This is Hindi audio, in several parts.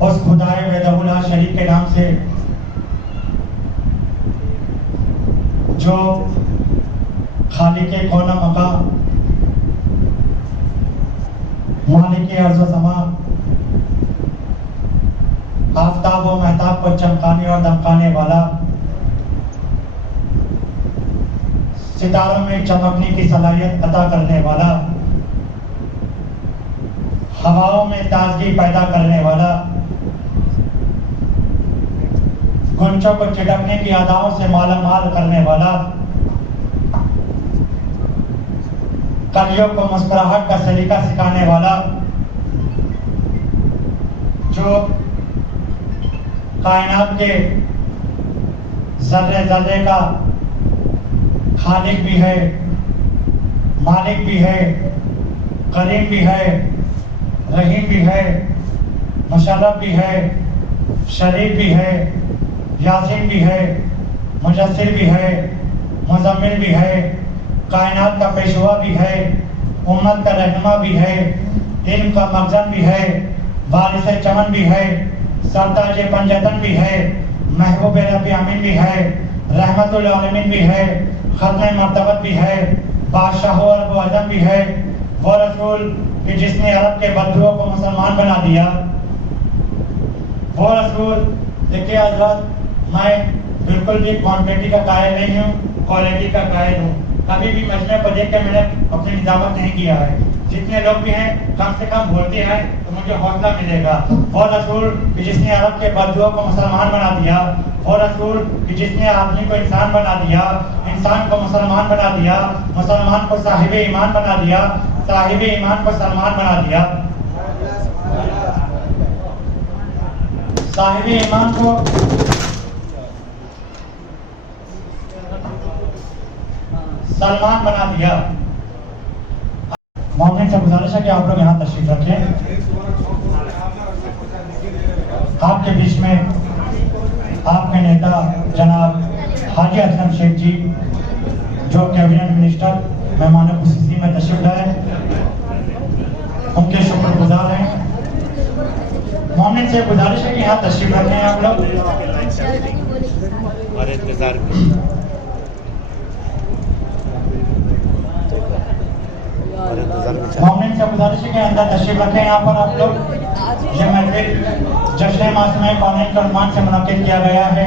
उस खुदाए वहदहुल्ला शरीक के नाम से जो खालिक कौन मका मालिक अर्ज़ व समा आफताब व महताब को चमकाने और दमकाने वाला, सितारों में चमकने की सलाहियत अता करने वाला, हवाओं में ताजगी पैदा करने वाला, गुंचों को चिटकने की अदाओं से मालामाल करने वाला, कलियों को मुस्कुराहट का सलीका सिखाने वाला, जो कायनात के जर्रे जर्रे का खालिक भी है, मालिक भी है, करीम भी है, रहीम भी है, मुशर्रफ भी है, शरीफ भी है, यासीन भी है, मुजस्सिर भी है, मुज़म्मिल भी है, कायनात का पेशवा भी है, उम्मत का रहनुमा भी है, इल्म का मखज़न भी है, वारिस चमन भी है, सरताज पंजतन भी है, महबूब रब्बी अमीन भी है, रहमतुल आलमीन भी है, खत्म मर्तबत भी है, बादशाह और वो आज़म भी है, वो रसूल कि जिसने अरब के बदरुओं को मुसलमान बना दिया। वो रसूल देखिए हज़रत, मैं बिल्कुल भी क्वांटिटी का कायल नहीं हूँ, क्वालिटी का कायल हूँ। कभी भी मजमे को देख के मैंने अपनी निजामत नहीं किया है। जितने लोग भी हैं कम से कम बोलते हैं तो मुझे हौसला मिलेगा। वो रसूल कि जिसने अरब के बदुओं को मुसलमान बना दिया, वो रसूल कि जिसने आदमी को इंसान बना दिया, इंसान को मुसलमान बना दिया, मुसलमान को साहिब ईमान बना दिया, साहिब ईमान को सलमान बना दिया, साहिब ईमान को सलमान बना दिया। मोमिन से गुजारिश है कि आप लोग यहाँ तशरीफ रखें। आपके बीच में आपके नेता जनाब हाजी असलम शेख जी, जो कैबिनेट मिनिस्टर मेहमान खुसूसी में तशरीफ लाए, उनके शुक्रगुजार हैं। मोमिन से गुजारिश है कि यहाँ तशरीफ रखें आप लोग और इंतजार मोमिन से गुजारिश है कि अंदर तशरीफ रखें। यहाँ पर आप लोग ये महफिल जश्न मासूम कौनैन के उन्वान से मुनक्किद किया गया है,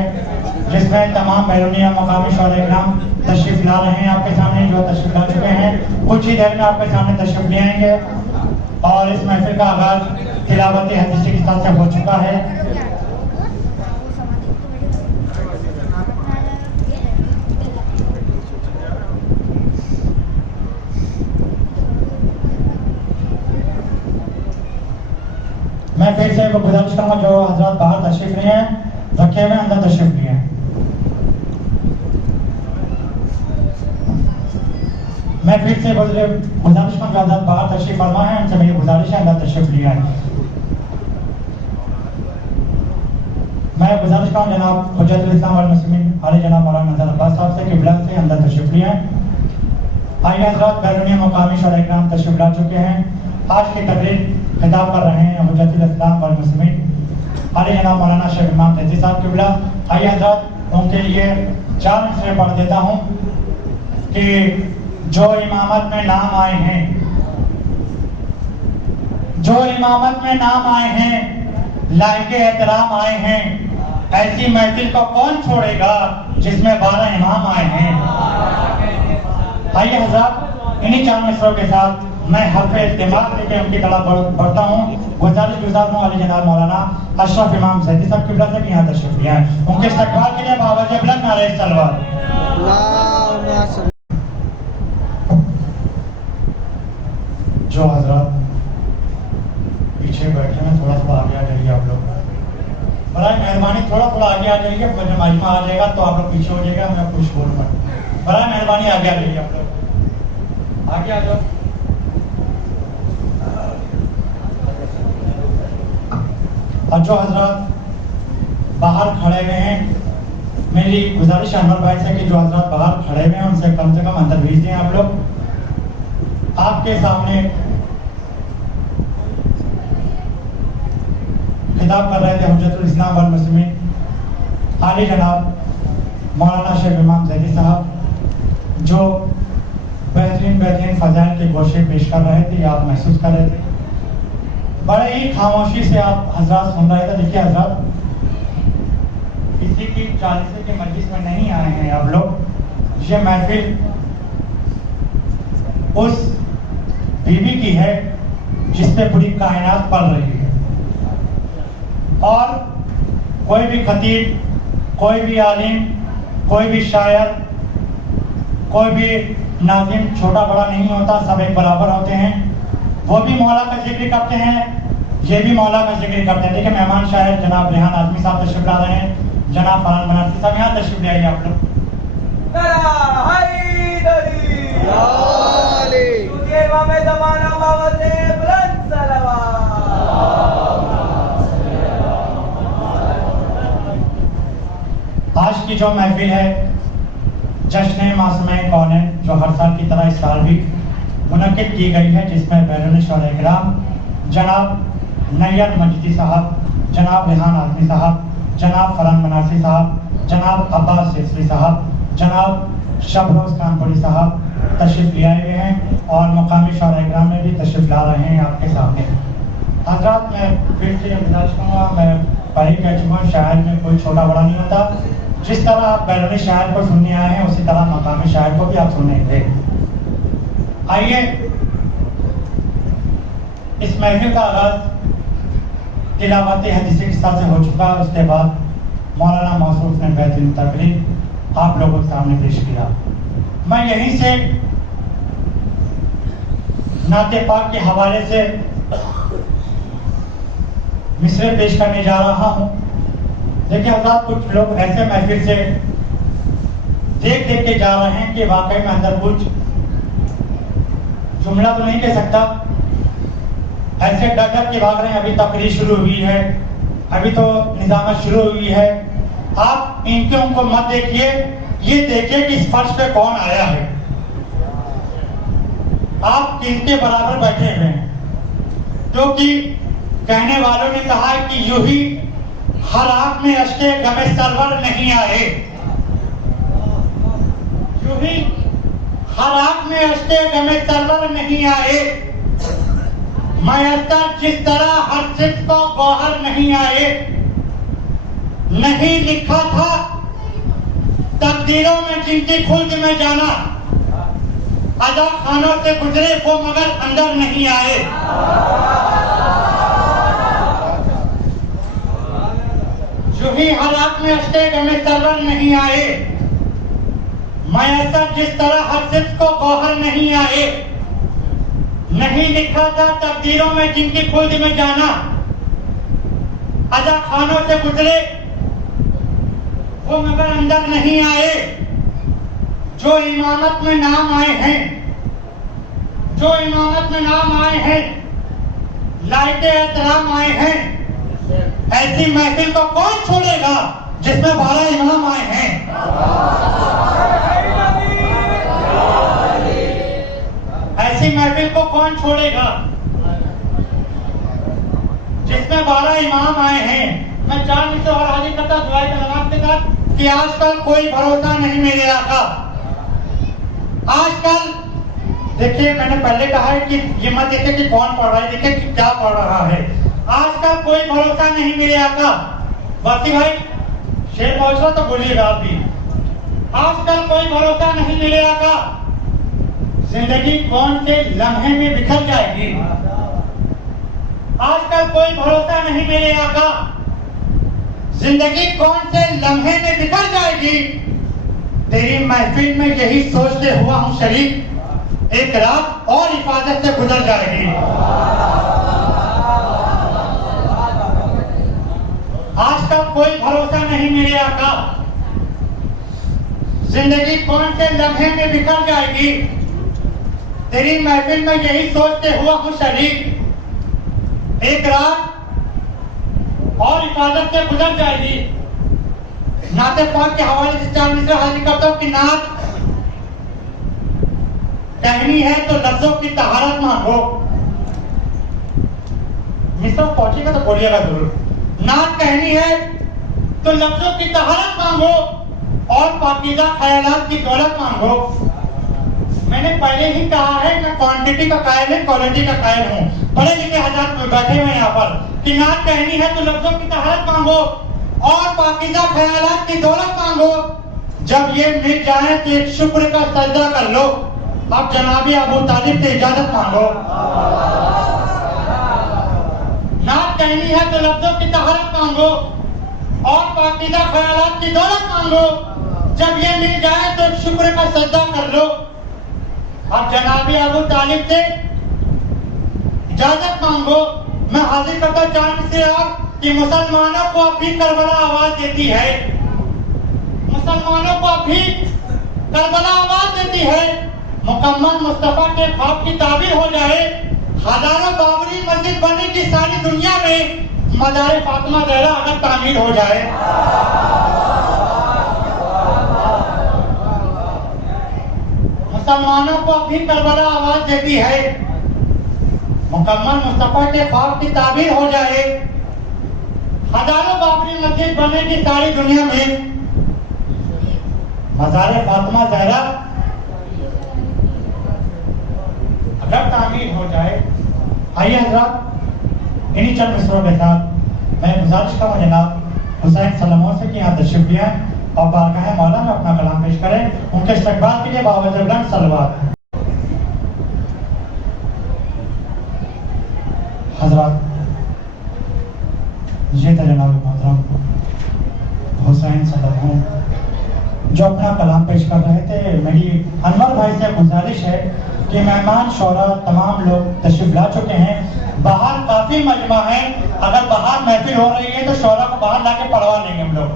जिसमें तमाम बैरूनी और मकामी शोहरे किराम तशरीफ ला रहे हैं। आपके सामने जो तशरीफ ला चुके हैं, कुछ ही देर में आपके सामने तशरीफ ले आएंगे और इस महफिल का आगाज तिलावत हदीस के साथ से हो चुका है। मैं फिर से गुजारिश करूंगा जो हजरत बाहर तशरीफ लिए हैं रखे हुए अंदर तशरीफ लिए हैं। मैं फिर से गुजारिश करूंगा जो हजरत बाहर तशरीफ फरमा है उनसे मेरी गुजारिश है अंदर तशरीफ लिए हैं। मैं गुजारिश करूँ जनाब हुज्जतुल इस्लाम वल मुस्लिमीन आले जनाब मौलाना नज़र अब्बास साहब से किबला से अंदर तशरीफ लिए हैं। आइए हजरत बैरूनी मकामी शोहरे किराम तशरीफ ला चुके हैं। आज की तकरीर खिताब कर रहे हैं हुज्जतुल इस्लाम वल मुस्लिमीन आले जनाब मौलाना शेख इमाम तैयब साहब किबला। आइए हजरत उनके लिए 4 मिसरे पढ़ देता हूँ कि जो इमामत में नाम आए हैं, जो इमामत में नाम आए हैं, लायके एहतराम आए हैं, ऐसी महफिल को कौन छोड़ेगा जिसमें 12 इमाम आए हैं। आइए हजरत इन्हीं 4 मिसरों के साथ मैं हल्फे इस्तेमाल लेके उनकी तरफ बढ़ता हूँ। गुजारिश वाले जनाब मौलाना अशरफ इमाम सैदी साहब किबला से यहाँ तशरीफ लिया है। उनके इस्तकबाल के लिए बावजह बुलंद नारे सलवात। जो हजरत पीछे बैठे हैं थोड़ा थोड़ा आगे आ जाइए आप लोग, बड़ा मेहरबानी थोड़ा थोड़ा आगे आ जाइए। मजमा आ जाएगा तो आप लोग पीछे हो जाएगा, मैं कुछ बोलूँगा, बड़ा मेहरबानी आगे आ जाइए आप लोग, आगे आ जाओ। और जो हजरत बाहर खड़े हुए हैं, मेरी गुजारिश अनवर भाई से कि जो हजरत बाहर खड़े हुए हैं उनसे कम से कम अंदर भेज दें। आप लोग आपके सामने खिताब कर रहे थे हुज्जतुल इस्लाम वल मुस्लिमीन आली जनाब मौलाना शेख इमाम जैदी साहब, जो बेहतरीन फजाइल के गोशे पेश कर रहे थे, आप महसूस कर रहे थे। बड़े ही खामोशी से आप हजरात सुन रहे थे। देखिए हजरात, किसी की चालीसे के मजलिस में नहीं आए हैं आप लोग। ये महफिल उस बीवी की है जिस पे पूरी कायनात पल रही है, और कोई भी खतीब, कोई भी आलिम, कोई भी शायर, कोई भी नाज़िम छोटा बड़ा नहीं होता, सब एक बराबर होते हैं। वो भी मौला का जिक्र करते हैं, ये भी मौला का जिक्र करते हैं। देखिए मेहमान शायर जनाब रेहान आजमी साहब तशरीफ ला रहे हैं, जनाब फरहान बनारसी साहब यहाँ तशरीफ ले आइए आप लोग। आज की जो महफिल है जश्न मासूम कौनैन, जो हर साल की तरह इस साल भी मुनक्किद की गई है, जिसमें बैरून शुहरा इकराम जनाब नैयर मजदी साहब, जनाब रेहान आजमी साहब, जनाब फरहान बनारसी साहब, जनाब अब्बास सेसरी साहब, जनाब शबरोज कानपुरी साहब तशरीफ ले आए हुए हैं, और मुकामी शुहरा इकराम में भी तशरीफ ला रहे हैं आपके सामने। हजरात, मैं फिर से गुजारिश करूँगा, मैं पहले कह चुका हूँ, शायर में कोई छोटा बड़ा नहीं होता। जिस तरह आप बैरूनी शायर को सुनने आए हैं, उसी तरह मकामी शायर को भी आप सुनेंगे। आइए, इस महफिल का आगाज तिलावत हदीस के साथ से हो चुका। उसके बाद मौलाना मौसूफ ने बेहतरीन तकरीर आप लोगों के सामने पेश किया। मैं यहीं से नाते पाक के हवाले से मिसरे पेश करने जा रहा हूँ। देखिए हज़रात, कुछ लोग ऐसे महफिल से देख के जा रहे हैं कि वाकई में अंदर कुछ जुमला तो नहीं कह सकता, ऐसे डर के भाग रहे हैं। अभी तकरीर शुरू हुई है, अभी तो निजामत शुरू हुई है। आप इनके उनको मत देखिए, ये देखिए कि इस फर्श पे कौन आया है। आप किसके बराबर बैठे हुए हैं, क्योंकि कहने वालों ने कहा है कि यूं ही हर आंख में अश्के गमे सरवर नहीं आए, यूं ही हर आंख में अश्के गमे सरवर नहीं आए। मयस्सर जिस तरह हर सिद्ध को गौहर नहीं आए। नहीं लिखा था तकदीरों में जिनकी खुल्द में जाना, अदा खानों से गुजरे वो मगर अंदर नहीं आए। जो ही हालात में अश्के गमे सरवर नहीं आए। मयस्सर जिस तरह हर सिद्ध को गौहर नहीं आए। नहीं लिखा था तकदीरों में जिनकी खुल्द में जाना, अदा खानों से गुजरे वो मगर अंदर नहीं आए। जो इमामत में नाम आए हैं, जो इमामत में नाम आए हैं, लायके एहतराम आए हैं, ऐसी महफिल को कौन छोड़ेगा जिसमें 12 इमाम आए हैं। ऐसी महफिल को कौन छोड़ेगा जिसमें 12 इमाम आए हैं। मैं 4 मिनट और हाजिर करता दुआ नमाज के साथ कि आजकल कोई भरोसा नहीं मेरे आका। आजकल देखिए, मैंने पहले कहा है कि ये मत देखे कि कौन पढ़ रहा है, देखे कि क्या पढ़ रहा है। आजकल कोई भरोसा नहीं मेरे आका। वासी भाई शेर पहुंच रहा तो बोलिएगा आप भी। आजकल कोई भरोसा नहीं मेरे आका। जिंदगी कौन से लम्हे में बिखर जाएगी। आजकल कोई भरोसा नहीं मेरे आका। जिंदगी कौन से लम्हे में बिखर जाएगी। तेरी महफिल में यही सोचते हुआ हूँ शरीक, एक रात और हिफाजत से गुजर जाएगी। आजकल कोई भरोसा नहीं मेरे आका। जिंदगी कौन से लम्हे में बिखर जाएगी। तेरी महफिल में यही सोचते हुआ हूँ शरीक, एक रात और हिफाजत से गुजर जाएगी। नाते पाक के हवाले से 4 मिसरे हाजिर करता हूँ कि नात कहनी है तो लफ्जों की तहारत मांगो। मिसरा पहुंचेगा तो बोलिएगा जरूर। नात कहनी है तो लफ्जों की तहारत मांगो और पाकीज़ा ख्यालात की दौलत मांगो। मैंने पहले ही कहा है मैं क्वांटिटी का कायल नहीं क्वालिटी का कायल हूँ। बड़े लिखे हजार बैठे हुए यहाँ पर कि नात कहनी है तो लफ्जों की तहारत मांगो और पाकीज़ा ख्यालात की दौलत मांगो। जब ये मिल जाए तो एक शुक्र का सजदा कर लो। अब जनाबी अबू तालिब से इजाजत मांगो। नात कहनी है तो लफ्जों की तहारत मांगो और पाकीज़ा ख्यालात की दौलत मांगो। जब ये मिल जाए तो एक शुक्र का सजदा कर लो। अब जनाबी अबू तालिब से इजाजत मांगो। मैं हाजिर करता चांद से और कि मुसलमानों को अब भी करबला आवाज देती है। मुसलमानों को अब भी करबला आवाज देती है। मुकम्मल मुस्तफा के ख्वाब की ताबीर हो जाए। हजारों बाबरी मस्जिद बनेगी सारी दुनिया में, मज़ार फातिमा ज़हरा अगर तामीर हो जाए। मुसलमानों को अपनी करबला आवाज देती है। मुकम्मल मुस्तफा के ख्वाब की ताबीर हो जाए। हजारों बाबरी मस्जिद बनेगी सारी दुनिया में, मज़ार फातिमा ज़हरा अगर तामीर हो जाए। आइए हज़रात इन्हीं चंद मिसरों के साथ मैं गुजारिश करूँ जनाब हुसैन सलमों से कि यहाँ तशरीफ लिया और बारगाह मौला में अपना कलाम पेश करें। उनके इस्तकबाल के लिए बावजूद बुलंद सलवात। हज़रात ये थे जनाब मोहतरम हुसैन सलमों जो अपना कलाम पेश कर रहे थे। मेरी अनवर भाई से गुजारिश है कि मेहमान शौरा तमाम लोग तशरीफ ला चुके हैं। बाहर काफी मजमा है, अगर बाहर महफिल हो रही है तो शौरा को बाहर लाके पढ़वा लेंगे हम लोग।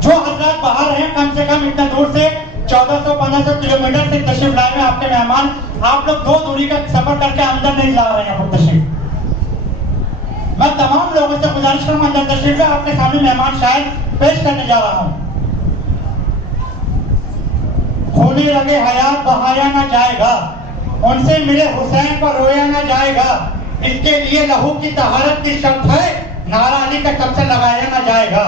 जो हजरात बाहर हैं कम से कम इतना दूर से 1400-1500 किलोमीटर से तशरीफ लाए हैं आपके मेहमान। आप लोग 2 दूरी का सफर करके अंदर नहीं ला रहे हैं तशरीफ। मैं तमाम लोगों से गुजारिश करूंगा अंदर तशरीफ है, आपके सामने मेहमान शायद पेश करने जा रहा हूँ। खूनी रगे हयात बहाया ना जाएगा, उनसे मिले हुसैन पर रोया ना जाएगा। इसके लिए लहू की तहारत की शर्त है, नारा अली का कब से लगाया ना जाएगा।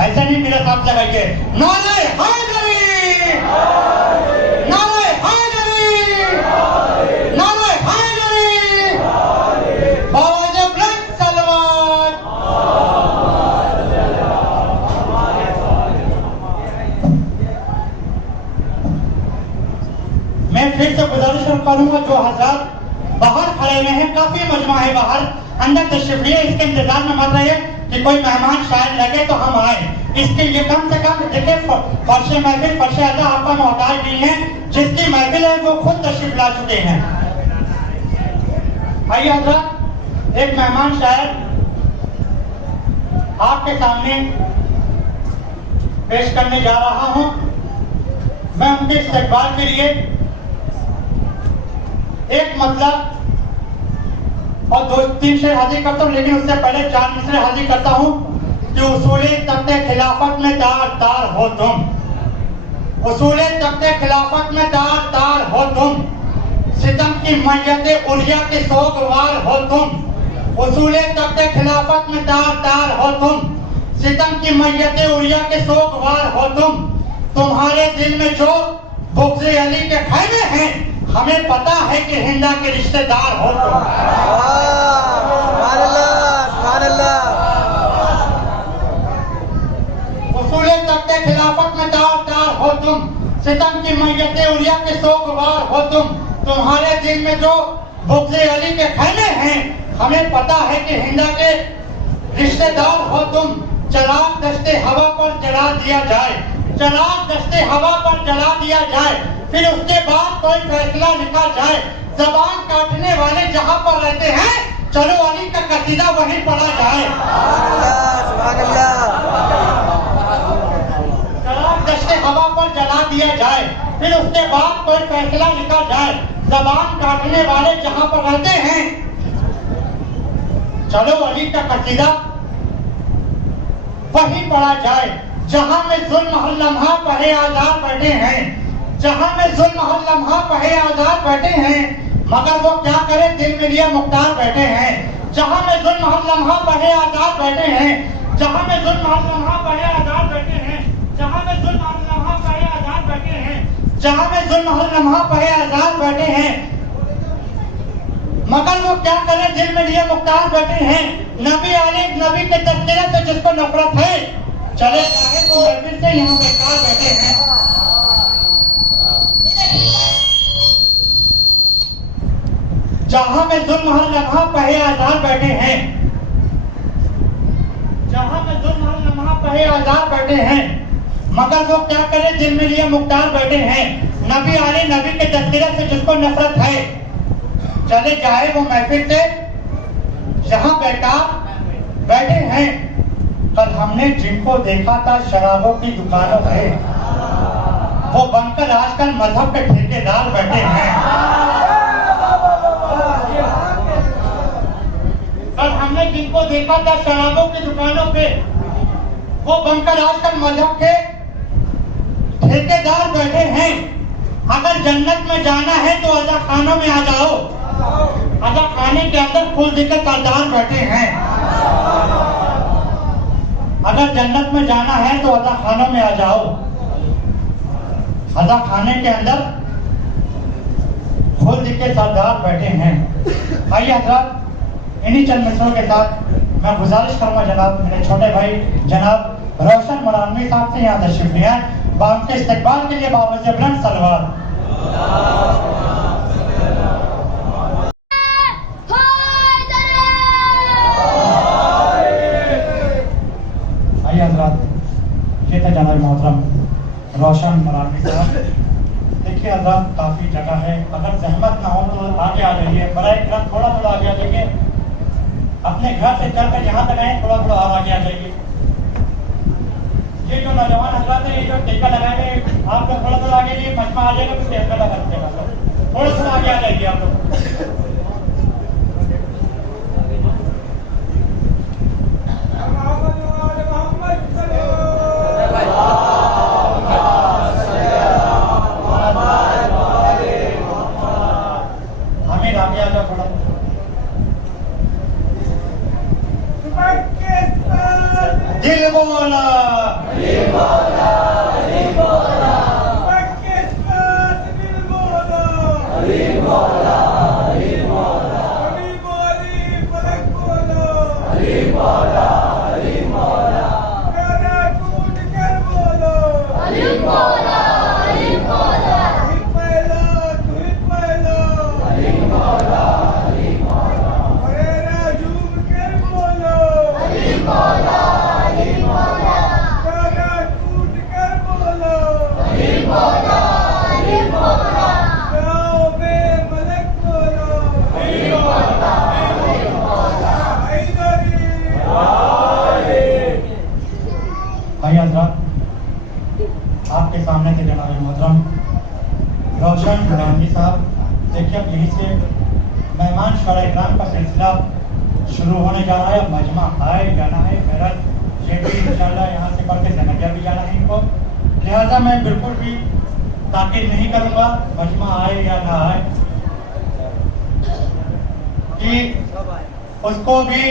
ऐसा नहीं मेरे साथ लगाइए नारे हैदरी, नारे हैदरी, नारे हैदरी, बावजूद बुलंद सलवात। मैं फिर से गुजारिश करूंगा जो हज़रात बाहर खड़े हुए हैं, काफी मजमा है बाहर, अंदर तशरीफ लिए इसके इंतजार में मत रहिए कि कोई मेहमान शायद लगे तो हम आए। इसके लिए कम से कम देखिए फर्श महफिल फर्श अदा आपका मोहताज नहीं है, जिसकी महफिल है वो खुद तशरीफ ला चुके हैं। आइए हज़रात एक मेहमान शायद आपके सामने पेश करने जा रहा हूं। मैं उनके इस्तकबाल के लिए एक मतलब और 2-3 शेर हाजिर करता हूँ, लेकिन उससे पहले 4 मिसरे हाजिर करता हूँ कि उसूले तख्ते खिलाफत में तार तार हो तुम, उसूले तख्ते खिलाफत में तार तार हो तुम, सितम की मैयते उलिया के सोगवार हो तुम, उसूले तख्ते खिलाफत में तार तार हो तुम, सितम की मैयते उलिया के सोगवार हो तुम। तुम्हारे दिल में जो बुग़्ज़ अली के खैमे हैं, हमें पता है कि हिंदा के रिश्तेदार हो तुम। उसूले तख्ते खिलाफत में तार तार हो तुम, सितम की मैयते उलिया के सोगवार हो तुम। तुम्हारे दिल में जो बुग़्ज़ अली के खैमे हैं, हमें पता है कि हिंदा के रिश्तेदार हो तुम। चराग दस्ते हवा पर जला दिया जाए, चराग दस्ते हवा पर जला दिया जाए, फिर उसके बाद कोई फैसला लिखा जाए। जबान काटने वाले जहां पर रहते हैं, चलो अली का कसीदा वहीं पढ़ा जाए। चराग दस्ते हवा पर जला दिया जाए, फिर उसके बाद कोई फैसला लिखा जाए। जबान काटने वाले जहां पर रहते हैं, चलो अली का कसीदा वहीं पढ़ा जाए। जहां में जुल्म हर लम्हा पढ़े आजाद बैठे हैं, जहां में जुल्म हर लम्हा पढ़े आजाद बैठे हैं, मगर वो क्या करे, दिल में लिए मुख्तार बैठे हैं। जहां में जुल्म हर लम्हा पढ़े आजाद बैठे हैं, जहां में जुल्म हर लम्हा पढ़े आजाद बैठे हैं, जहां में जुल्म हर लम्हा पढ़े आजाद बैठे हैं, जहां में जुल्म हर लम्हा पढ़े आजाद बैठे हैं। मगर वो क्या करे, दिल में लिए मुख्तार बैठे हैं। नबी आले नबी के तज़किरे से जिसको नफरत है, चले जाए तो महफिल से यहाँ बेकार बैठे हैं। जहां में जुल्म हर लम्हा पहे आजाद बैठे हैं, जहां में जुल्म हर लम्हा पहे आजाद बैठे हैं। मगर वो क्या करे, दिल में लिए मुख्तार बैठे हैं। नबी आले नबी के तज़किरे से जिसको नफरत है, चले जाए वो महफिल से जहां बेकार बैठे हैं। कल हमने जिनको देखा था शराबों की दुकानों पे, वो बनकर आजकल मजहब के ठेकेदार बैठे हैं। कल हमने जिनको देखा था शराबों की दुकानों पे, वो बनकर आजकल मजहब के ठेकेदार बैठे हैं। अगर जन्नत में जाना है तो अजा खानों में आ जाओ, अजा खाने के अंदर फूल देकर सरदार बैठे हैं। अगर जन्नत में जाना है तो अजा खानों में आ जाओ, अजा खाने के अंदर फूल देकर सरदार बैठे हैं। आइए हज़रात, इन्हीं चंद मिसरों के साथ मैं गुजारिश करूंगा जनाब मेरे छोटे भाई जनाब रोशन मरानवी साहब से यहाँ तशरीफ ले आए। बाप के इस्तेकबाल के लिए बावजह बुलंद सलवार। आइए हज़रात, ये थे जनाब मोहतरम रोशन मरानवी साहब। देखिए हज़रात, काफ़ी जगह है, अगर जहमत ना हो तो आगे आ जाइए, बराए करम थोड़ा थोड़ा आगे आ जाइए। अपने घर से चलकर यहाँ तक आए, थोड़ा थोड़ा और आगे आ जाइए। ये जो नौजवान हजरात है, ये जो टीका लगाएंगे, आप लोग थोड़ा थोड़ा आगे जाइए, मजमा आ जाएगा, फिर टीका लगा देगा। थोड़ा थोड़ा आगे आ जाइए आप लोग। हमें आगे आ जाओ थोड़ा। दिल बोला, दिल बोला, दिल बोला, पाकिस्तान दिल बोला, दिल बोला, दिल बोला, दिल बोली फलक बोला, दिल बोला, दिल बोला, गाना टूट कर बोलो, दिल बोला, दिल बोला, हित पहला तू हित पहला, दिल बोला, दिल बोला, मेरा झूम कर बोलो, दिल बोला, दिल बोला, गाना टूट कर बोलो, दिल बोला, दिल बोला, गाँव में मलक बोलो, दिल बोला, दिल बोला, हैदरी भाई हज़रात, आपके सामने थे जनाब मोहतरम रोशन मरानवी साहब। देखिए अब यहीं से मेहमान शोरा इकराम का सिलसिला शुरू होने जा रहा है। मजमा आए जाना है, बहरहाल ये भी इंशाल्लाह यहाँ से पढ़ के ज़नदिया भी जाना है इनको, लिहाजा मैं बिल्कुल भी ताकीद नहीं करूँगा मजमा आए या ना आए, कि उसको भी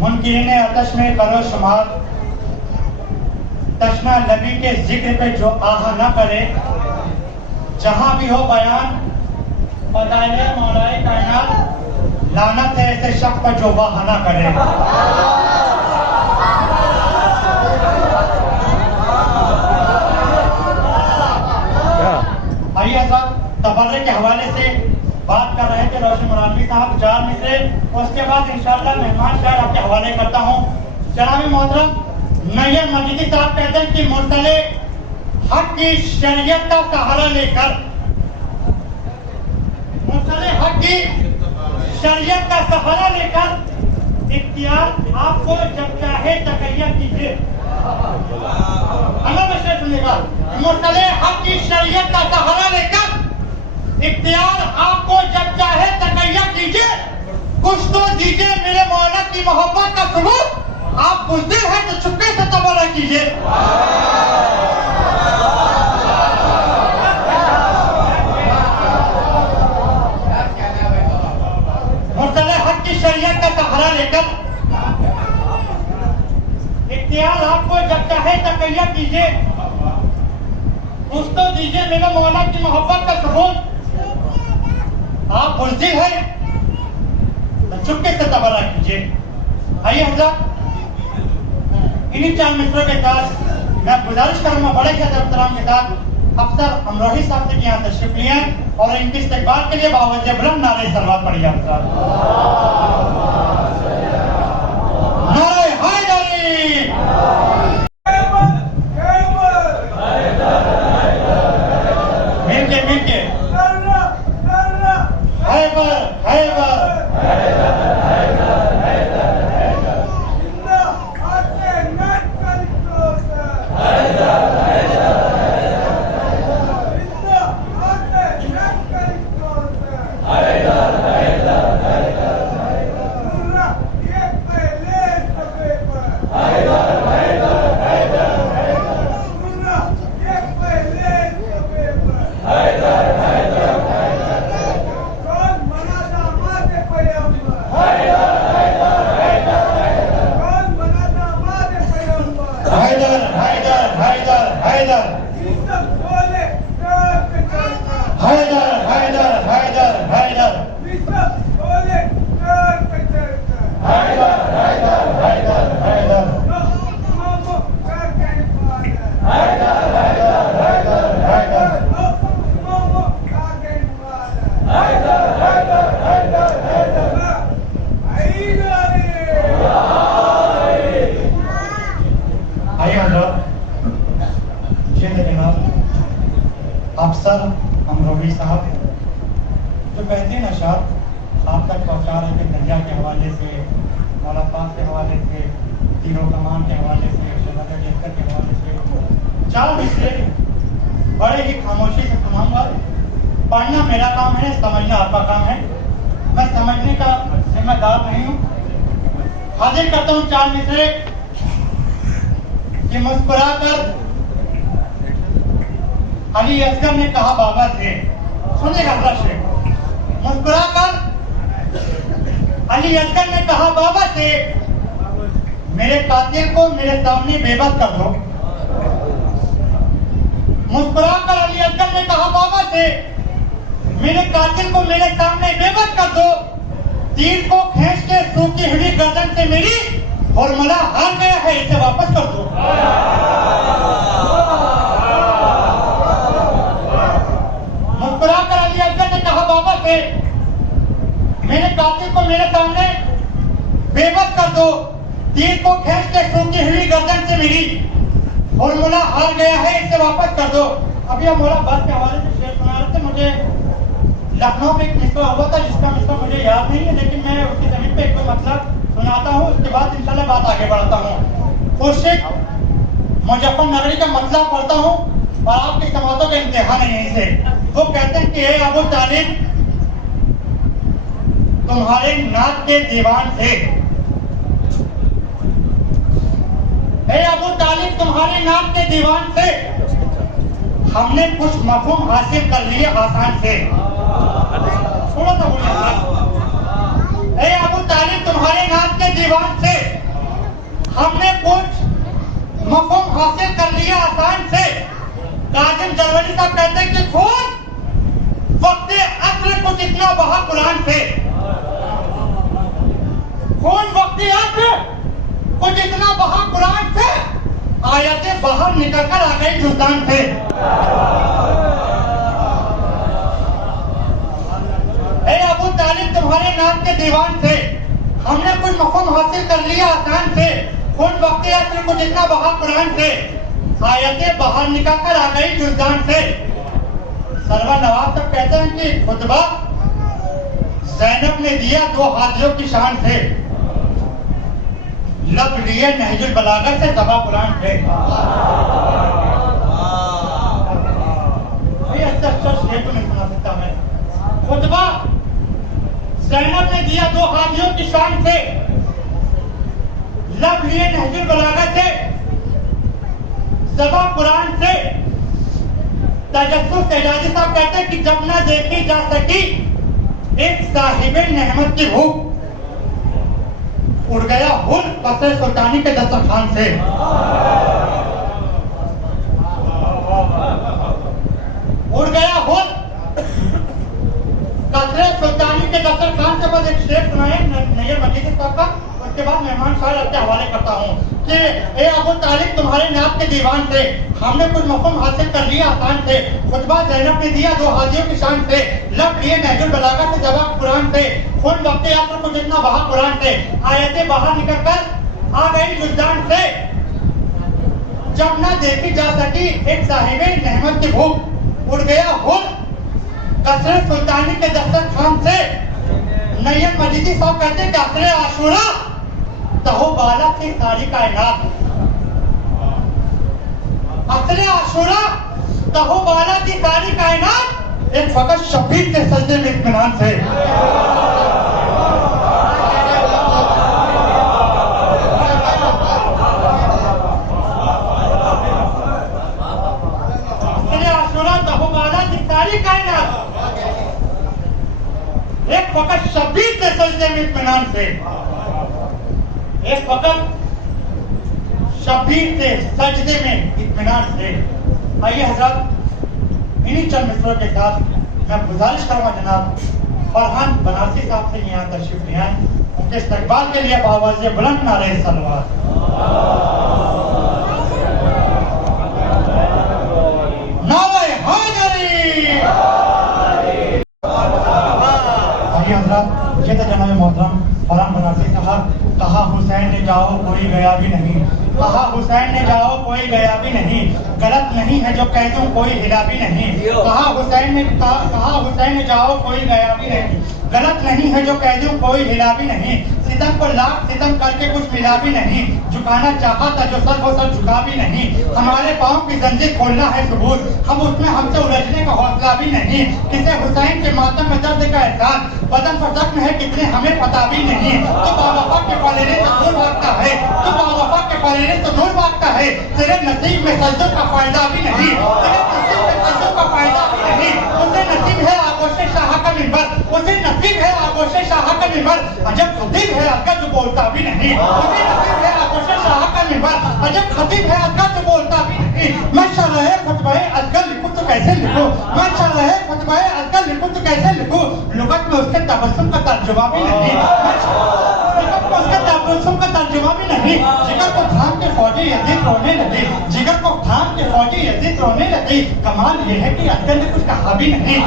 मुनकिरीन आतश में करो शुमार। तशना नबी के जिक्र पे जो आह न करे, जहां भी हो बयान बताए मौलाए कायनात, लानत है ऐसे शख्स पर जो वाह न करे। आइए साहब, तबर्रे के हवाले से बात कर रहे थे रोशन मरानवी साहब, 4 मिसरे, उसके बाद इंशाअल्लाह मेहमान शायर आपके हवाले करता हूँ। जनाब मोहतरम नैयर मजीदी साहब कहते हैं कि मुर्सले हक की शरीयत का सहारा लेकर, मुर्सले हक की शरीयत का सहारा लेकर इख्तियार आपको जब चाहे तकैया कीजिए। सुनिएगा, मुर्सले हक की शरीयत का सहारा लेकर इख्तियार आपको जब चाहे तकैया कीजिए। कुछ तो दीजिए मेरे मौला की मोहब्बत का सबूत, आप बुज़दिल हैं तो चुपके से तबर्रा कीजिए। घोड़ा लेकर इख्तियार आपको जब चाहे तकैया कीजिए, कुछ तो दीजिए मेरे मौला की मोहब्बत का सबूत। आप बुज़दिल है तो चुपके से तबर्रा कीजिए। आइए हज़रत, इन्हीं चार मित्रों के साथ मैं गुजारिश करूंगा बड़े के एहतराम के साथ अफसर अमरोही साहब से यहाँ तशरीफ लिए और इनके इस्तकबाल के लिए बावजह बुलंद नारे सलवात पढ़िए। नारे हैदरी, मिलके हैबर हैबर अफसर अमरोही साहब जो बेहतरीन अशार आप तक पहुँचा रहे थे, दरिया के हवाले से, मौला पाक के हवाले से, तीरों कमान के हवाले से, शहजादा जैकर के हवाले से, चार मिसरे बड़े ही खामोशी से सुनाऊंगा। पढ़ना मेरा काम है, समझना आपका काम है। मैं समझने का जिम्मेदार नहीं हूँ। हाजिर करता हूँ चार मिसरे कि मुस्कुरा कर अली असगर ने कहा बाबा से, सुनिएगा शेख, मुस्कुराकर अली असगर ने कहा बाबा से, मेरे कातिल को मेरे सामने बेबस कर दो। मुस्कुराकर अली असगर ने कहा बाबा से, मेरे कातिल को मेरे सामने बेबस कर दो। तीर को खींच के सूखी हुई गर्दन से मेरी फॉर्मूला हार गया है, इसे वापस कर दो। मुस्कुराकर अली असगर ने कहा बाबा से, मेरे कातिल को मेरे सामने बेबस कर दो। तीर को खींच के सूखी हुई गर्दन से मेरी फॉर्मूला हार गया है, इसे वापस कर दो। अभी हम मौला बात के हवाले से शेर सुना रहे थे। मुझे लखनऊ में एक मिसरा हुआ था जिसका मिसरा मुझे याद नहीं है, लेकिन मैं उसकी जमीन पे एक मतलब सुनाता हूँ, उसके बाद इंशाल्लाह बात आगे बढ़ाता हूँ। खुर्शीद मुजफ्फरनगरी का मतलब पढ़ता हूँ और आपकी समातों का इम्तिहान है यहीं से। वो कहते हैं कि ए अबू तालिब, तुम्हारे नाक के दीवान थे, ए अबू तालिब तुम्हारे नाक के दीवान से हमने कुछ मफहूम हासिल कर लिए आसान से। थोड़ा सा बोलिए। ए अबू तालिब तुम्हारे नाक के दीवान से हमने कुछ मफहूम हासिल कर लिया आसान से। काजिम जरवली साहब कहते हैं कि खून वक्ते अस्र कुछ इतना बहा कुरान से, खून वक्ते अस्र कुछ इतना बहा कुरान से, आयतें बाहर निकलकर आ गई जुल्तान से। ए अबू तालिब तुम्हारे नाक के दीवान से हमने कुछ मफहूम हासिल कर लिया आसान से। खून वक्ते अस्र कुछ इतना बहा कुरान से, आयतें बाहर निकल कर आ गई जुल्तान से। सरवर नवाब तक कहते हैं कि खुतबा ज़ैनब ने दिया दो हाजियों की शान से, लब लिए नहजुल बलागत से ज़बा कुरान से। शेर को नहीं सुना सकता मैं। खुतबा ज़ैनब ने दिया दो हाजियों की शान से, लब लिए नहजुल बलागत से ज़बा कुरान से। तजस्सुस एजाजी साहब कहते हैं कि जब ना देखी जा सकी एक साहिबे नेहमत की भूख, उड़ गया हुल कसरे सुल्तानी के दस्तरखान से। उड़ गया हुल कसरे सुल्तानी के दस्तरखान से। बस एक शेर सुनाए नैयर मजीदी साहब का, उसके बाद मेहमान साहब आपके हवाले करता हूँ कि ए अबू तालिब तुम्हारे नाम के दीवान से हमने कुछ मफहूम हासिल कर लिया आसान से। खुतबा ज़ैनब ने दिया दो हाजियों की शान से, लब लिए नहजुल बलागा से जवाब कुरान से, खून वक्त यात्रा को जितना बहा कुरान से, आयतें बाहर निकल कर आ गई जुज्जान से। जब ना देखी जा सकी एक साहिबे नेमत की भूख, उड़ गया हुल कसरे सुल्तानी के दस्तरखान से। नैयर मजीदी साहब कहते कसरे आशूरा तहो बाला थी सारी कायनात। कसरे आशूरा तहो बाला थी सारी कायनात, एक फकत शबीर के सजदे में इत्मीनान से। एक वक्त शबीर के सजदे में इत्मीनान से, एक वक्त शबीर के सजदे में इत्मीनान से। आइए हज़रात इन्हीं चंद मिसरों के साथ मैं गुजारिश करूंगा जनाब फरहान बनारसी साहब से यहाँ तशरीफ ले आए, उनके इस्तकबाल के लिए आवाज़ बुलंद नारे सलवात। नारे हैदरी। ये तो जनाब मोहतरम फरहान बनारसी साहब। कहा हुसैन ने जाओ कोई गया भी नहीं, कहा हुसैन ने जाओ कोई गया भी नहीं, गलत नहीं है जो कह दूं कोई हिला भी नहीं। कहा हुसैन ने जाओ कोई गया भी नहीं, गलत नहीं है जो कह दूं कोई हिला भी नहीं। सितम को लाख सितम करके कुछ मिला भी नहीं, झुकाना चाहा था जो सर वो सर झुका भी नहीं। हमारे पाँव की जंजीर खोलना है सबूत, हम उसमें हमसे उलझने का हौसला भी नहीं। किसे हुसैन के मातम में दर्द का एहसास, बदन पर जख्म है कितने हमें पता भी नहीं। तो बावफा के फलेरे से दूर भागता है, तो बावफा के फलेरे से दूर भागता है। तेरे नसीब में सजदों का फायदा भी नहीं, तेरे नसीब में सजदों का फायदा भी नहीं। उसे नसीब है आगोशे शाह का मिंबर, उसे नसीब है आगोशे शाह का मिंबर, अजब खतीब है अगर जो बोलता भी नहीं। उसे नसीब है आगोशे शाह का मिंबर, अजब खतीब है अगर जो बोलता भी नहीं। मैं शरह खुतबे अजगर लिखूं तो कैसे लिखूं, मैं शरह खुतबे अजगर लिखूं तो कैसे लिखूं। लुगत में उसके तबस्सुम का तर्जुमा भी नहीं, उसके तबस्सुम का तर्जुमा भी नहीं। जिगर को थाम के फौजी यजीद रोने लगे, जिगर को थाम के फौजी यजीद रोने लगे। कमाल ये है कि अजगर ने कुछ कहा भी नहीं,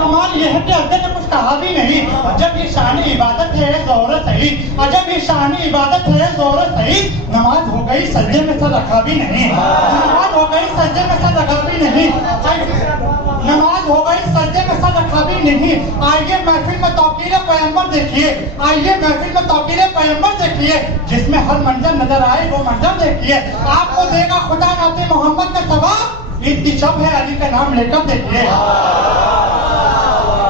कमाल ये है कि अजगर ने कुछ कहा भी नहीं। अजब ये शान इबादत है ज़ोर सही, अजब ये शान इबादत है ज़ोर सही। नमाज हो गई सजदे में सर रखा भी नहीं, नमाज हो गई सजदे में सर रखा भी नहीं, नमाज हो गई सजदे में सर रखा भी नहीं। आइए महफिल में तौकीर पैगंबर देखिए, आइए महफिल में तौकीर पैगंबर देखिए, जिसमें हर मंजर नजर आए वो मंजर देखिए। आपको देगा खुदा नाते मोहम्मद का सवाब, ईद की शब है अली का नाम लेकर देखिए।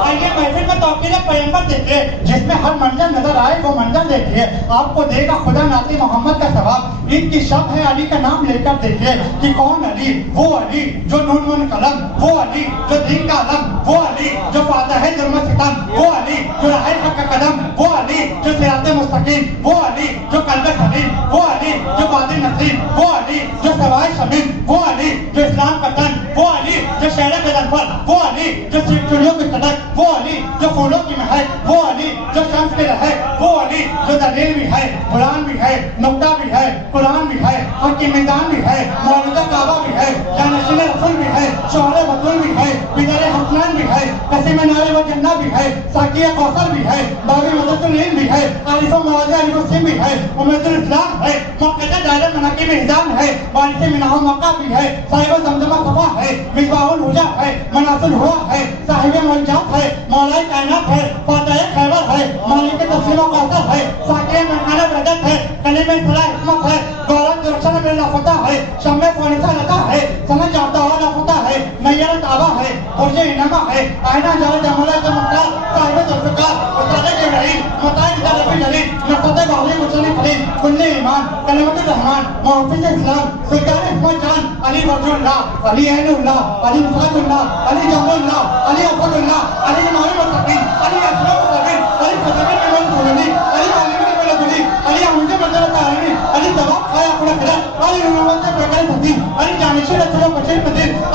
आइए महफिल में तौकीर पैगंबर देखिए, जिसमें हर मंजर नजर आए वो मंजर देखिए। आपको देगा खुदा नाते मोहम्मद का सवाब, ईद की शब है अली का नाम लेकर देखिए। कि कौन अली, वो अली जो नून कलम, वो अली जो दीन का अलम, वो अली जो फाता है जुर्म सितम, वो अली जो राहे हक का कदम, वो अली जो सिराते मुस्तकीम, वो अली जो कल्बे सलीम, वो अली जो बादी नसीम, वो अली जो सवाए शमीम, वो अली जो इस्लाम का तन, वो अली जो शहर के दरफल, वो अली जो चिड़ियों की सड़क, वो अली जो फूलों की महक, वो अली जो शम्स के रहे, वो अली जो दलील भी है, कुरान भी है, नुक्ता भी है, कुरान भी है, हक की मैदान भी है, मौजूदा काबा भी है, जानशीन रसूल भी है, शोहरे बतूल भी है, बिदर हसनैन भी है, कसीम नारे व जन्ना भी है, साकिया कौसर भी है, बाबी मददुल इल्म भी है, आरिफ मवाज़े अली मुस्लिम भी है, उम्मतुल इस्लाम है, मुक़द्दस दायरा मनाक़िब हिजाम है, वारिस मिनाह मक्का भी है, साहिब जमजमा सफा है, मिसबाहुल हुजा है, मनासुल हुआ है, साहिब मौजूद है, मौलाई कायनात है, फातिह खैबर है, मालिक तस्लीम कौसर है, साकिया मकान रजत है, कलीम सलाह हिकमत है, गौरव दर्शन में लाफता है, शम्मे फ़ानिसा लता है, समझ आता हुआ लाफता है, नैयर ताबा है, खुर्जे इनमा है, आईना जाल जमाला के मुख्तार, साहिब जुल्फ़िकार, उस्ताद के रहीम, मुताई का रबी जलील, नफ़ते बाहरी मुसल्ली खलील, कुल्ले ईमान, कलमतुर रहमान, मुहफ़िज़ इस्लाम, सुल्तान हिकमत जान, अली वजहुल्लाह, अली ऐनुल्लाह, अली मुसादुल्लाह, अली जमुल्लाह, अली अफदुल्लाह, अली इमाम मुत्तक़ीन, अली असलम मुत्तक़ीन, अली फज़ील के मन सुननी, अली आलिम के मन सुनी,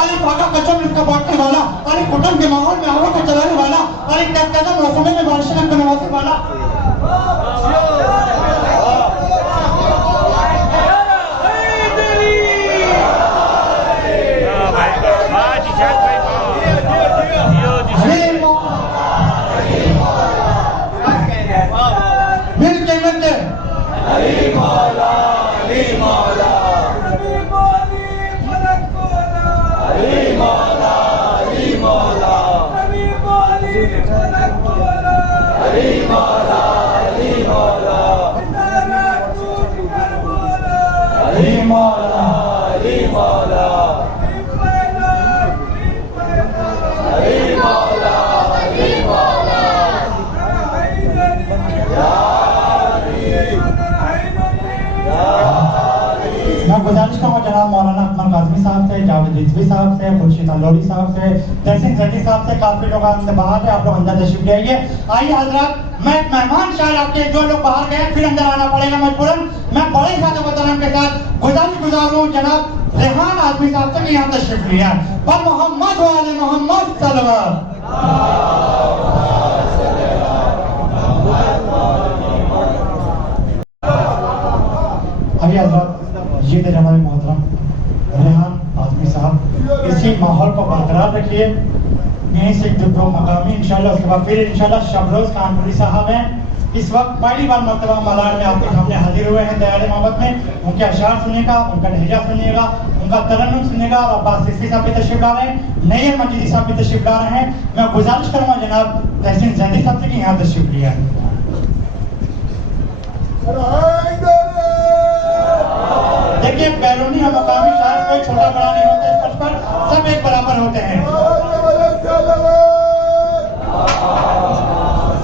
अरे पाका कच्चा मिर्च का बांटने वाला, अरे कुटुंब के माहौल में हवा का चलाने वाला, अरे क्या मौसम में बारिश करने वाला। मैं गुजारिश करूँगा जनाब मौलाना अकमल काज़मी साहब से, जावेद रिजवी साहब से, खुर्शीद अल्लोरी साहब से, तहसीन जदी साहब से, काफी लोग आपसे बाहर है, आप लोग अंदर तशरीफ ले आइए। आइए हजरत, मैं एक मेहमान शायर आपके, जो लोग बाहर गए फिर अंदर आना पड़ेगा मजबूरन। मैं बड़े सादे वतन के साथ गुजारिश गुजारूँ जनाब रेहान आज़मी साहब से कि यहाँ तशरीफ लिया पर मोहम्मद वाले मोहम्मद सल्लल्लाहु ये थे जनाब मोहतरम रेहान आज़मी साहब। इसी माहौल को बरकरार रखिए, यहीं से दो मकामी इंशाल्लाह, उसके बाद फिर इंशाल्लाह शबरोज कानपुरी साहब हैं, इस वक्त पहली बार मरतबा मलाड में आपके सामने हाजिर हुए हैं दयाल मोहब्बत में। उनके अशार सुनिएगा, उनका लहजा सुनिएगा, उनका तरन्नुम सुनिएगा। और अब्बास सिद्दीकी साहब भी तशरीफ ला रहे हैं, नैयर मजीदी साहब भी तशरीफ ला रहे हैं। मैं गुजारिश करूँगा जनाब तहसीन जदी साहब से कि यहाँ तशरीफ लिया है। देखिए बैरूनी और मकामी शायर कोई छोटा बड़ा नहीं होता, इस पक्ष पर सब एक बराबर होते हैं।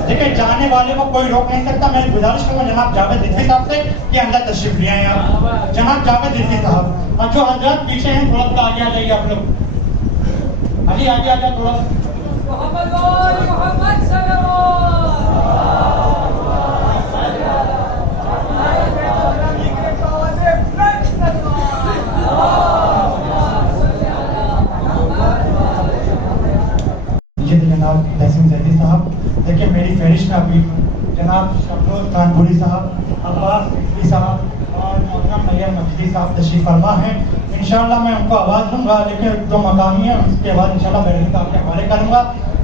देखिए जाने वाले को कोई रोक नहीं सकता। मैं गुजारिश करूँगा जनाब जावेद रिजवी साहब से कि अंदर तशरीफ ले आए आप। जनाब जावेद रिजवी साहब, और जो हजरत पीछे हैं थोड़ा सा आगे आ जाइए आप लोग, अली आगे आ जाए थोड़ा सा। जनाब तहसीन जदी साहब, देखिए मेरी फहरिस्त में अभी जनाब शबरोज कानपुरी साहब, अब्बास सिद्दीकी साहब और मोहतरम नैयर मजीदी साहब तशरीफ फरमा हैं। इंशाअल्लाह मैं उनको आवाज़ दूंगा, लेकिन जो मकामी है उसके बाद इंशाअल्लाह बैरूनी साहब के हवाले करूँगा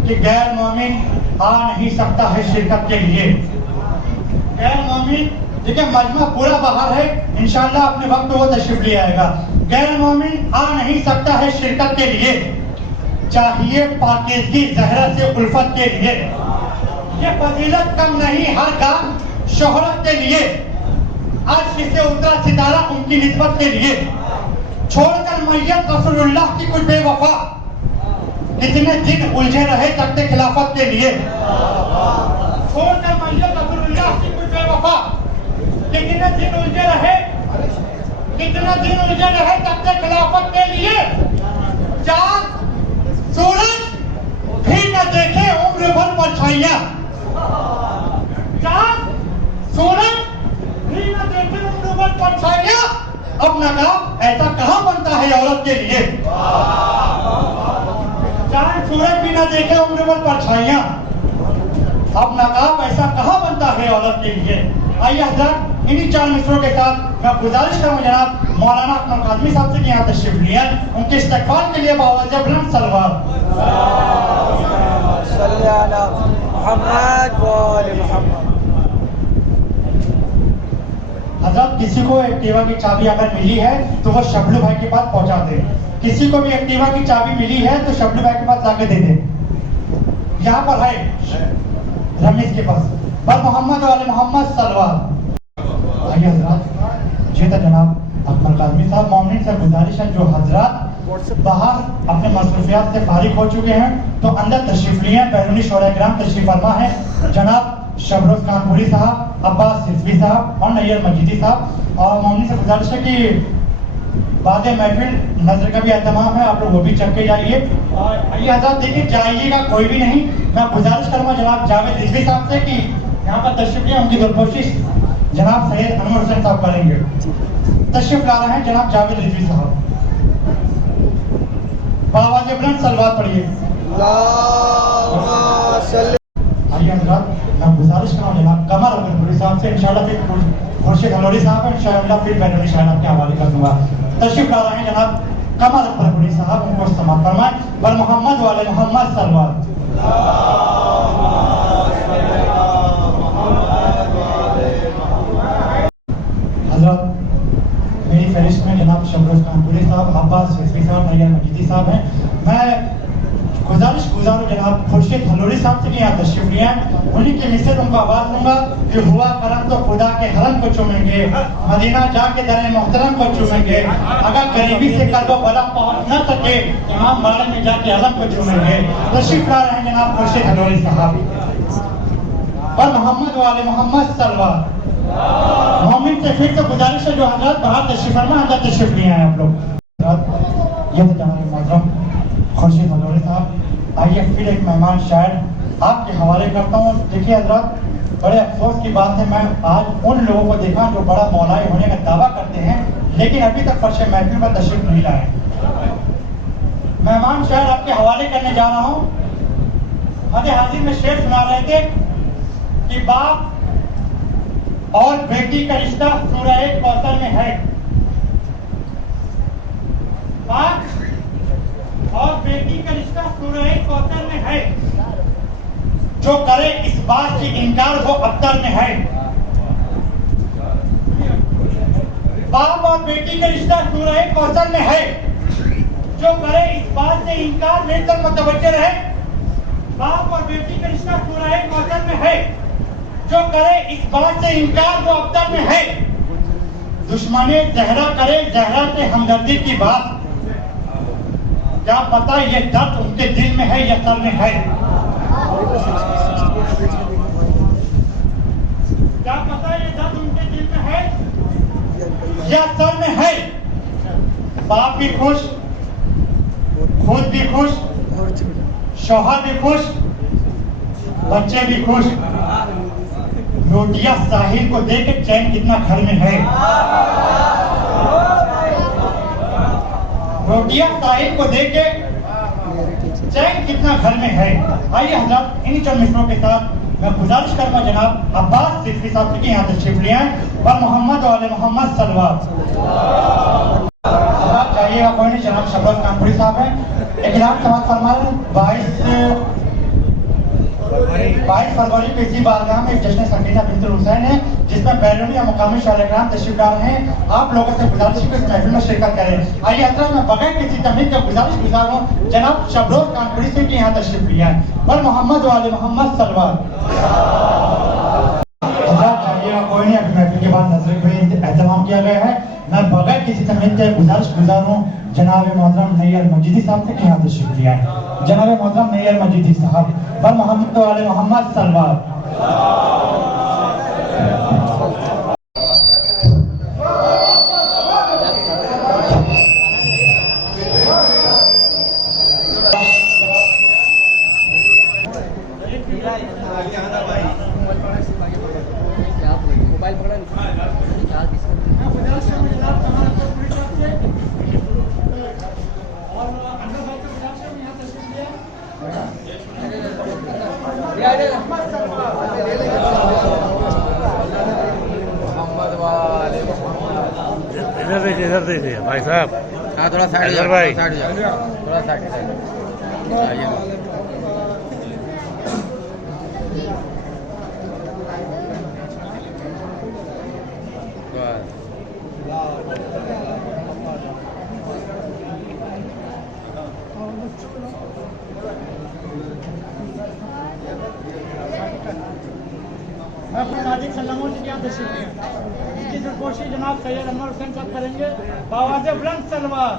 कि गैर मोमिन आ नहीं सकता है शिरकत के लिए। गैर मोमिन, देखिए मजमा पूरा बाहर है, इंशाअल्लाह अपने वक्त वो तशरीफ ले आएगा। गैर मोमिन आ नहीं सकता है शिरकत के लिए, चाहिए पाकीज़गी ज़हरा से उल्फत के लिए। ये फजीलत कम नहीं हर काम शोहरत के लिए, अर्श से उतरा सितारा उनकी निस्बत के लिए। छोड़कर मैयत रसूलुल्लाह की कुछ बेवफा, कितने दिन उलझे रहे तख्ते खिलाफत के लिए। छोड़कर मैयत रसूलुल्लाह की कुछ बेवफा, कितने दिन उलझे रहे तख्ते खिलाफत के लिए। चाँद सूरज भी न देखे उम्र भर परछाइयां, चाँद सूरज भी न देखे उम्र भर परछाइयां। अब नकाब ऐसा कहाँ बनता है औरत के लिए। चाँद सूरज भी न देखे उम्र भर परछाइयां, अब नकाब ऐसा कहाँ बनता है औरत के लिए। आइए हज़रत इन्हीं चार मिसरों के साथ मैं गुजारिश करूँ जनाब मौलाना अकमल काज़मी साहब से कि यहाँ तशरीफ लिया, उनके इस्तकबाल के लिए बावजह बुलंद सलवात। हजरत किसी को एक्टिवा की चाबी अगर मिली है तो वो शबलू भाई के पास पहुंचा दे। किसी को भी एक्टिवा की चाबी मिली है तो शबलू भाई के पास जाके दे दे। यहाँ पर है रमेश के पास, बस मोहम्मद वाले मोहम्मद सलवात। आइए हजरत, जी था जनाब अकमल काज़मी साहब। मोमिन से गुजारिश है जो हजरत बाहर अपने मसरूफियात से फारिग हो चुके हैं तो अंदर तशरीफ लिए हैं। बैरूनी शोरा किराम तशरीफ फरमा है जनाब शबरोज कानपुरी साहब, अब्बास सिद्दीकी साहब और नैयर मजीदी साहब। और मोमिन से गुजारिश है कि बाद महफिल नजर का भी एहतमाम है, आप लोग वो भी चल के जाइए। और आइए हजरत, देखिए जाइएगा कोई भी नहीं। मैं गुजारिश करूँगा जनाब जावेद रिजवी साहब से कि यहाँ पर तशरीफ लिया, उनकी कोशिश जनाब सैयद अनवर हुसैन साहब करेंगे। तशरीफ ला रहे हैं जनाब जावेद रिजवी साहब। बावाज़ बुलंद सलवात पढ़िए। आइए हज़रात, मैं गुजारिश कर रहा हूँ जनाब कमर अब्दुल साहब से, इंशाल्लाह फिर खुर्शीद हलोरी साहब है, इंशाल्लाह फिर बैरूनी शायद आपके हवाले कर दूंगा। तशरीफ ला रहे हैं जनाब कमर अब्दुल साहब, उनको समाप्त फरमाएं। बर मोहम्मद वाले मोहम्मद सलवात। हज़रत मेरी फहरिस्त में जनाब शबरोज कानपुरी साहब, अब्बास रिजवी साहब, नैयर मजीदी साहब हैं। मैं गुजारिश गुजारूँ जनाब खुर्शीद हलोरी साहब से भी यहाँ तशरीफ लिया है, उन्हीं के मिसर उनको आवाज़ दूंगा कि हुआ करम तो खुदा के हरम को चूमेंगे, मदीना जाके दरे मोहतरम को चूमेंगे, अगर गरीबी से कर्बो बला पहुंच न सके इमाम बाड़े में जाके अलम को चूमेंगे। तशरीफ ला रहे हैं जनाब खुर्शीद हलोरी साहब। और मोहम्मद वाले मोहम्मद सलवात। मोमिन से फिर से गुजारिश है जो हजरत बाहर तशरीफ फरमा, अंदर तशरीफ नहीं आए आप लोग। ये तो जनाब मोहतरम खुर्शीद हलोरी साहब। आइए फिर एक मेहमान शायर आपके हवाले करता हूँ। देखिए हजरत, बड़े अफसोस की बात है, मैं आज उन लोगों को देखा जो बड़ा मौलाई होने का दावा करते हैं लेकिन अभी तक फर्श महफिल पर तशरीफ नहीं लाए। मेहमान शायर आपके हवाले करने जा रहा हूँ। हद हाजिर में शेर सुना रहे थे कि बाप और बेटी का रिश्ता सूरह कौसर में है। बाप और बेटी का रिश्ता सूरह कौसर में है, जो करे इस बात की इनकार वो अब्तर में है। बाप और बेटी का रिश्ता सूरह कौसर में है, जो करे इस बात से इनकार मेरे तक मुतवज्जह रहे। बाप और बेटी का रिश्ता सूरह कौसर में है, जो करे इस बात से इनकार वो अब्तर में है। दुश्मने जहरा करे जहरा से हमदर्दी की बात, क्या पता ये दर्द उनके दिल में है या सर में है। क्या पता ये दर्द उनके दिल में है या सर में है। बाप भी खुश, खुद भी खुश, शौहर भी खुश, बच्चे भी खुश। रोटियां साहिल को देके चैन कितना घर में है। रोटियां साहिल को देके चैन कितना घर में है। आइए हजरत इन्हीं चंद मिसरों के साथ मैं गुजारिश करूंगा जनाब अब्बास सिद्दीकी साहब के यहाँ तशरीफ ले आए। और मोहम्मद वाले मोहम्मद सलवात। जाइएगा कोई नहीं, जनाब शबरोज कानपुरी साहब हैं। एक इनाम समाज फरमा रहे 22 फरवरी को इसी बारगाह में जश्न सकीना बिंतुल हुसैन है, जिसमें बैरूनी और मुकामी शायर-ए-किराम तशरीफ ला रहे हैं। आप लोगों से गुजारिश है कि इस महफिल में शिरकत करें। आइए हजरत, मैं बगैर किसी तमीज़ के गुजारिश गुजारूं जनाब शबरोज कानपुरी से यहाँ तशरीफ लिया है। और मोहम्मद वाले मोहम्मद सलवात। जाइएगा कोई नहीं, अभी महफिल के बाद नजर पे एहतमाम किया गया है। मैं बगैर किसी तमीज़ के गुजारिश गुजारूं जनाब मोहतरम नैयर मजीदी साहब से यहाँ तशरीफ लिया है। जनाब मोहतरम नैयर मजीदी साहब बर मोहम्मद वाले मोहम्मद सलवात। इधर दीजिए भाई साहब। हाँ थोड़ा साइड इधर भाई, थोड़ा साइड आइए। मैं अपने नाजिक सलामों से यहाँ तशरीफ लिया, इसकी सरपोशी जनाब सैयद अनवर हुसैन साहब करेंगे। बावाज़ बुलंद सलवात।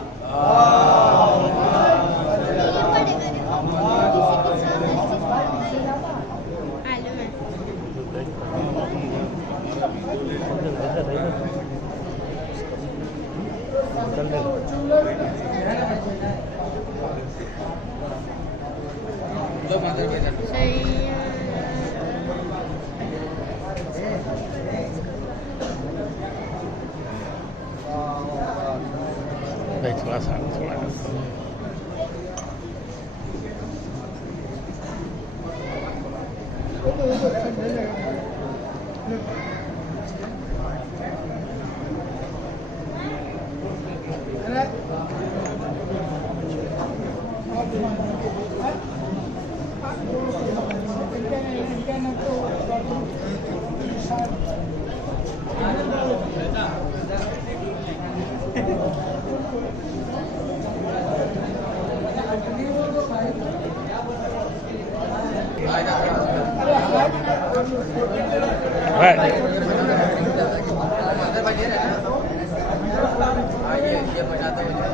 थोड़ा सा ये बजाते हुए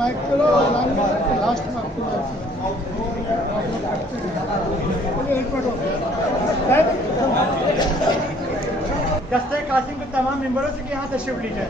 माइक चलो लास्ट में आपको दस्ते कासिम के तमाम मेंबरों से कि यहाँ तशरीफ लीजिए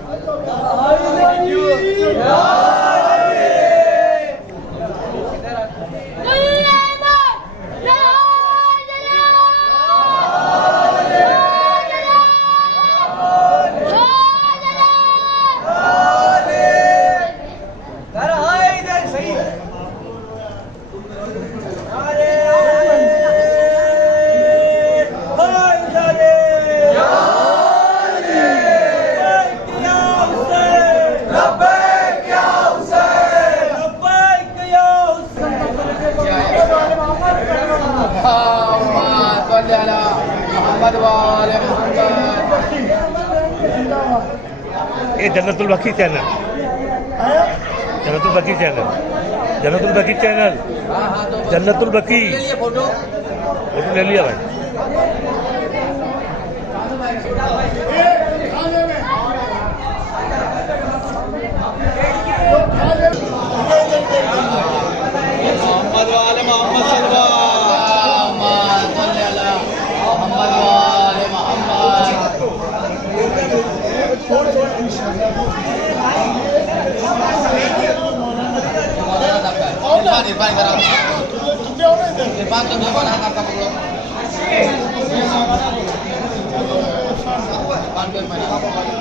ये जन्नतुल बकी चैनल, जन्नतुल बकी चैनल, जन्नतुल बकी चैनल, जन्नतुल बकी फोटो फोटो ले लिया भाई। मोहम्मद वाले मोहम्मद सल्लल्लाहु मोहम्मद वाले Mohammad Irfan sekarang. Irfan tuh dia mana kata belum? Irfan tuh mana?